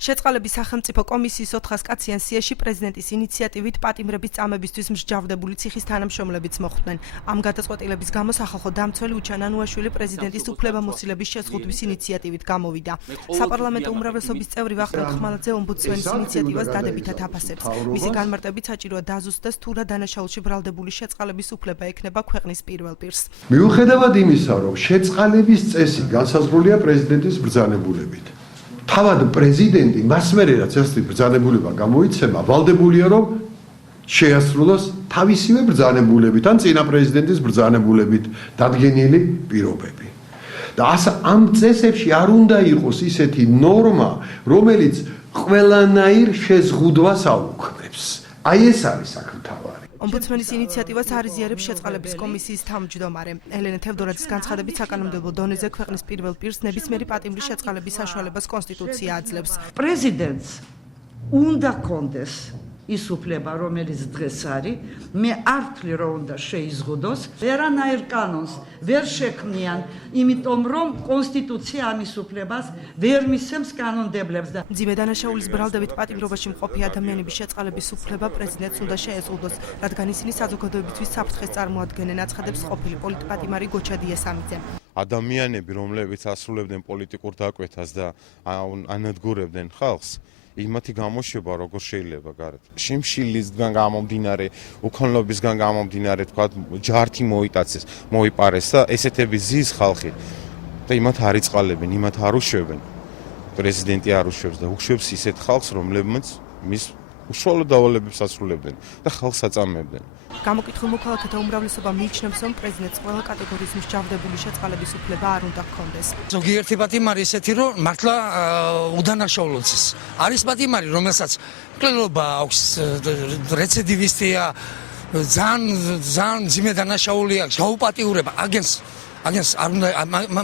შეწყალების სახელმწიფო კომისიის 400 კაციან სიაში პრეზიდენტის ინიციატივით პატიმრების წამებისთვის მსჯავრდებული ციხის თანამშრომლებიც მოხვდნენ. ამ გადაწყვეტილების გამო სახალხო დამცველი უჩან ანუაშვილი პრეზიდენტის უფლებამოსილების შეზღუდვის ინიციატივით გამოვიდა. საპარლამენტო უმრავლესობის წევრი ვახტანგ ხმალაძე ომბუდსმენის ინიციატივას დადებითად აფასებს. მისი განმარტებით საჭიროა დაზუსტდეს თუ რა დანაშაულში ბრალდებული შეწყალების უფლება ექნება ქვეყნის პირველ პირს. მიუხედავად იმისა, რომ შეწყალების წესი განსაზღვრულია პრეზიდენტის ბრძანებულებით. თავად პრეზიდენტი მას მერე რაც ესეთი ბრძანებულება გამოიცემა, ვალდებულია რომ შეასრულოს თავისივე ბრძანებულებით ან წინა პრეზიდენტის ბრძანებულებით დადგენილი პირობები. და ამ წესებში არ უნდა იყოს ისეთი ნორმა, რომელიც ყველანაირ შეზღუდვას აუქმებს. აი ეს არის საკუთარი. ომბუდსმენის ინიციატივას არიზიარებს შეწყალების კომისიის თავმჯდომარე. ელენე თევდორაძის განცხადებით საკანონმდებლო დონეზე ქვეყნის პირველ პირს ნებისმიერი პატიმრის შეწყალების საშუალებას კონსტიტუცია აძლევს. პრეზიდენტს უნდა კონდეს ის უფლება, რომელიც დღეს არის, მე არ ვთვლი, რომ უნდა შეიზღუდოს, ვერანაირ კანონს ვერ შექმნიან, იმიტომ რომ კონსტიტუცია ამის უფლებას ვერ მისცემს კანონმდებლებს და მძიმე დანაშაულის ბრალდებით პატიმრობაში მყოფი ადამიანების შეწყალების უფლება პრეზიდენტს უნდა შეეზღუდოს, რადგან ისინი საზოგადოებისთვის საფრთხეს წარმოადგენენ, აცხადებს ყოფილი პოლიტპატიმარი გოჩა დიასამიძე. ადამიანები, რომლებიც ასრულებდნენ პოლიტიკურ დაკვეთას და ანადგურებდნენ ხალხს, იმათი გამოშვება როგორ შეიძლება გარეთ. შიმშილისგან გამომდინარე, უქონლობისგან გამომდინარე, თქვა ჯართი მოიტაცეს, მოიპარეს და ესეთები ზის ხალხი და იმათ არ იწყალებენ, იმათ არ უშვებენ. პრეზიდენტი არ უშვებს და უშვებს ისეთ ხალხს, რომლებმაც მის უშუალო დავალებებს ასრულებდნენ და ხალხს აწამებდნენ. გამოკითხულ მოქალაქეთა უმრავლესობა მიიჩნევს, რომ პრეზიდენტს ყველა კატეგორიის მსჯავრდებული შეწყალების უფლება არ უნდა ჰქონდეს. ზოგიერთი პატიმარი ისეთი, რომ მართლა უდანაშაულოცის. არის პატიმარი, რომელსაც მკვლელობა აქვს, რეციდივისტია, ძალიან მძიმე დანაშაული აქვს, გაუპატიურება, აგენს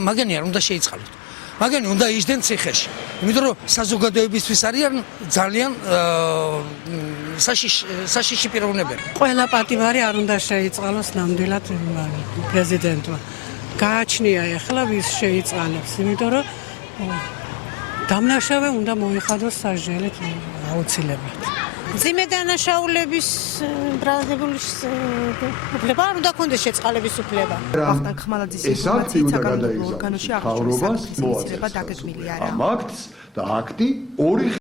მაგენი არ უნდა შეიწყალოთ. მაგენი უნდა იჯდნენ ციხეში. იმიტომ რომ საზოგადოებისთვის არიან ძალიან საშიში პიროვნებები. ყველა პატიმარი არ უნდა შეიწყალოს ნამდვილად პრეზიდენტმა. გააჩნია ახლა ვის შეიწყალებს, იმიტომ რომ დამნაშავე უნდა მოიხადოს სასჯელით აუცილებლად. მძიმე დანაშაულების ბრალდებული უფლება არ უნდა ქონდეს შეწყალების უფლება. ვახტანგ ხმალაძის ინფორმაციით საკანონმდებლო ორგანოში აღნიშნული საფრთხის ინიცირება დაგეგმილი არა. ამ აქტს და აქტი ორი